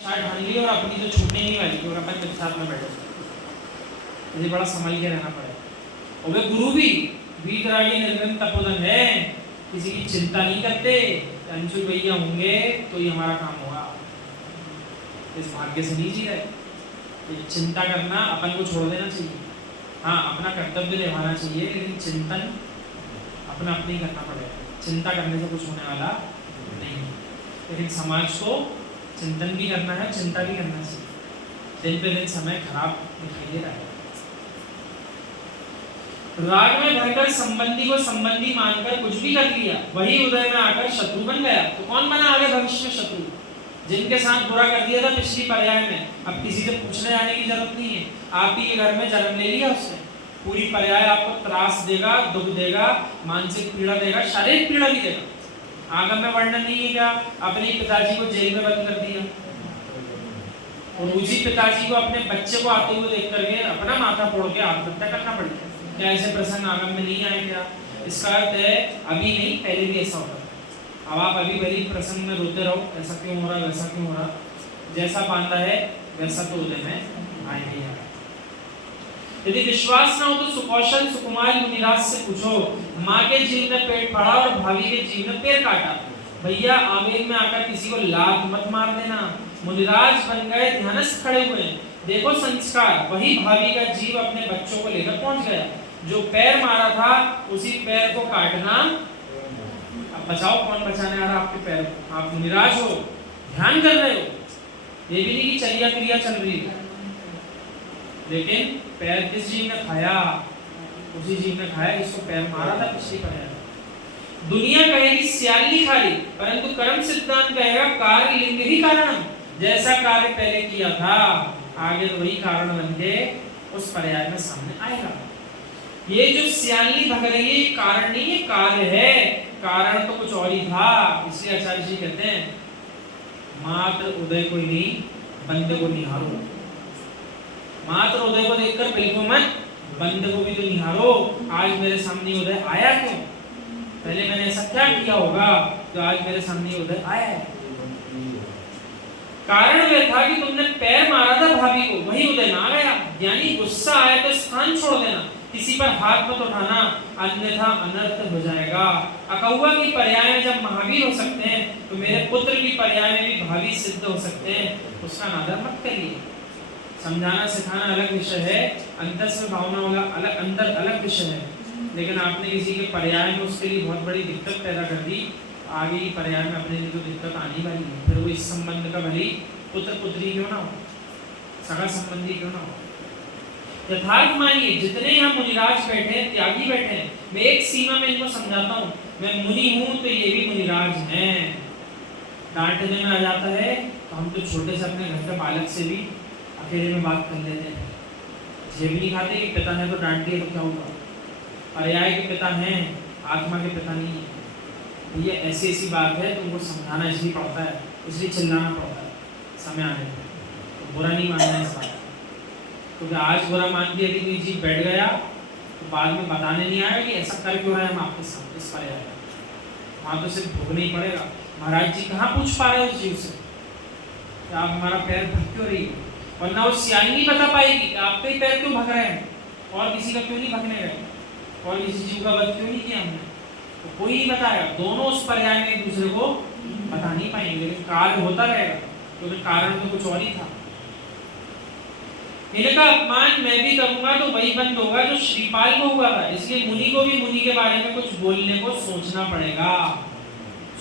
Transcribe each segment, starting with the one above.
ढाल ली और अपनी तो छूटने नहीं वाली और अपन के साथ में बैठे, इसे बड़ा संभल के रहना पड़ेगा। और वे गुरु भी वीतरागी निर्गम तपोधन है, किसी की चिंता नहीं करते, अंशु भैया होंगे तो ही हमारा काम होगा। इस भाग्य से नहीं जी रहे, चिंता करना अपन को छोड़ देना चाहिए। हाँ, अपना कर्तव्य निभाना चाहिए, लेकिन चिंतन अपना अपने ही करना पड़ेगा। चिंता करने से कुछ होने वाला नहीं, लेकिन समाज को चिंतन भी करना है, चिंता भी करना चाहिए। दिन पे दिन समय खराब दिखाई दे रहा है। राग में भरकर संबंधी को संबंधी मानकर कुछ भी कर लिया, वही उदय में आकर शत्रु बन गया। तो कौन बना आगे भविष्य में शत्रु? जिनके साथ बुरा कर दिया था पिछली पर्याय में, अब किसी से पूछने जाने की जरूरत नहीं है, आप ही के घर में जन्म ले लिया उसने। पूरी पर्याय आपको त्रास देगा, दुख देगा, मानसिक पीड़ा देगा, शारीरिक पीड़ा भी देगा। आगम में वर्णन नहीं है क्या? अपने पिताजी को जेल में बंद कर दिया और उसी पिताजी को अपने बच्चे को आते हुए देख करके अपना माथा फोड़ के आत्महत्या करना पड़ गया। क्या ऐसे प्रसंग आगम में नहीं आए क्या? इसका अर्थ है अभी नहीं, पहले भी ऐसा होता। अब आप अभी भरी प्रसंग में रोते रहो, ऐसा क्यों हो रहा, वैसा क्यों हो रहा, जैसा बांधा है वैसा तो उदय में आएगा ही आएगा। यदि विश्वास ना हो तो सुकौशल सुकुमार मुनिराज से पूछो, माँ के जीव में पेट फाड़ा और भाभी के जीव में पैर काटा। भैया आवेग में आकर किसी को लात मत मार देना। मुनिराज बन गए, ध्यानस्थ खड़े हुए, देखो संस्कार। वही भाभी का जीव अपने बच्चों को लेकर पहुंच गया। जो पैर मारा था उसी पैर को काटना। अब बचाओ, कौन बचाने आ रहा आपके पैर को? आप मुनिराज हो, ध्यान कर रहे हो, ये भी नहीं कि चर्या क्रिया चल रही है, लेकिन पैर किस जीव ने खाया? उसी जीव ने खाया जिसको पैर मारा था पिछली पर्याय। दुनिया कहेगी सियाली खाली, परंतु कर्म सिद्धांत कहेगा कार्य लिंग ही कारणम। जैसा कार्य पहले किया था आगे तो वही कारण बन के उस पर्याय में सामने आएगा। ये जो सियाली भग रही है कारण नहीं है, कार्य है। कारण तो कुछ और ही था। इसलिए आचार्य जी कहते हैं मात्र उदय को ही नहीं, बंद को निहारो। मात्र उदय को देखकर बिल्कुल मत, बंद को भी तो निहारो। आज मेरे सामने उदय आया क्यों? पहले मैंने ऐसा क्या किया होगा तो आज मेरे सामने उदय आया है? कारण वह था कि तुमने पैर मारा था भाभी को, वही उदय ना गया। यानी गुस्सा आया तो स्थान छोड़ देना, किसी पर हाथ मत उठाना, अन्यथा अनर्थ हो जाएगा। अकौवा की पर्याय में जब महावीर हो सकते हैं तो मेरे पुत्र की पर्याय में भी भावी सिद्ध हो सकते हैं। उसका अनादर मत करिए। समझाना सिखाना अलग विषय है, अंतस्व भावना वाला अलग, अंदर अलग विषय है। लेकिन आपने किसी के पर्याय में उसके लिए बहुत बड़ी दिक्कत पैदा कर दी, आगे की पर्याय में अपने लिए तो दिक्कत आने वाली है। फिर वो इस संबंध का भली पुत्र पुत्री क्यों ना हो, सगा संबंधी क्यों ना हो। यथार्थ मानिए, जितने यहाँ मुनिराज बैठे हैं, त्यागी बैठे हैं, मैं एक सीमा में इनको समझाता हूँ। मैं मुनि हूँ तो ये भी मुनिराज हैं। डांटने में आ जाता है तो हम तो छोटे से अपने घर के बालक से भी अकेले में बात कर लेते हैं। ये भी नहीं खाते कि पिता है तो डांट दिए तो क्या होगा। पर्याय के पिता हैं, आत्मा के पिता नहीं है। ये ऐसी ऐसी बात है तो उनको समझाना इसलिए पड़ता है, इसलिए चिल्लाना पड़ता है समय आने पर। तो बुरा नहीं मानना इस बात, क्योंकि आज बुरा मान के यदि कोई जीव बैठ गया तो बाद में बताने नहीं आएगा कि ऐसा कर क्यों रहे हैं हम आपके साथ इस पर्याय में। वहाँ तो सिर्फ भोगना ही पड़ेगा। महाराज जी कहाँ पूछ पा रहे हैं उस जीव से कि आप हमारा पैर भग क्यों रही है, वरना वो सियानी नहीं बता पाएगी कि आपके ही पैर क्यों भग रहे हैं, और किसी का क्यों नहीं भगने गए, और किसी जीव का वध क्यों नहीं किया हमने, तो कोई नहीं बताएगा। दोनों उस पर्याय में एक दूसरे को बता नहीं पाएंगे, लेकिन कार्य होता रहेगा, क्योंकि कारण तो कुछ और ही था। इनका अपमान मैं भी करूंगा तो वही बंद होगा जो श्रीपाल को हुआ था। इसलिए मुनि को भी मुनि के बारे में कुछ बोलने को सोचना पड़ेगा,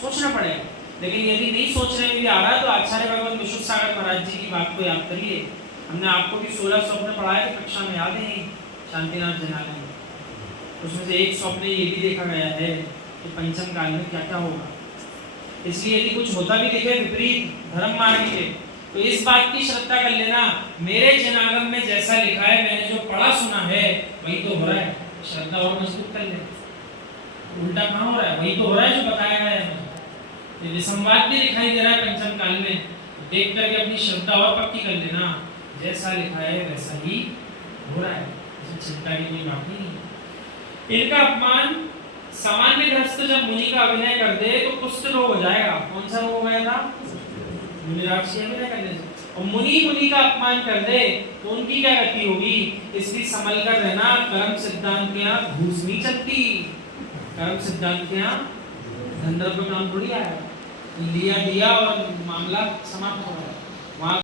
सोचना पड़ेगा। लेकिन यदि नहीं सोचने में भी आ रहा है तो आचार्य भगवान विश्व सागर महाराज जी की बात को याद करिए। हमने आपको भी 16 स्वप्न पढ़ाए थे कक्षा में, याद है शांतिनाथ जनालय में। उसमें से एक स्वप्न ये भी देखा गया है कि पंचम काल में क्या क्या होगा। इसलिए यदि कुछ होता भी दिखे विपरीत धर्म मार्ग के, तो इस बात की श्रद्धा कर लेना, मेरे जनागम में जैसा लिखा है, मैंने जो पढ़ा सुना है वही तो हो रहा है। श्रद्धा और मजबूत कर ले। उल्टा कहाँ हो रहा है? वही तो हो रहा है जो बताया गया है। ये विसंवाद भी दिखाई दे रहा है पंचम काल में, देख करके अपनी श्रद्धा और पक्की कर लेना, जैसा लिखा है वैसा ही हो रहा है, चिंता की कोई बात नहीं। इनका अपमान सामान्य ग्रस्त जब मुनि का अभिनय कर दे तो कुष्ठ रोग हो जाएगा। कौन सा रोग हो गया था? मुनिराज की हमें करने से, और मुनि का अपमान कर दे तो उनकी क्या गति होगी। इसलिए संभल कर रहना, कर्म सिद्धांत के यहाँ घूस नहीं चलती, कर्म सिद्धांत के यहाँ धन द्रव्य काम थोड़ी आया, लिया दिया और मामला समाप्त हो गया वहां।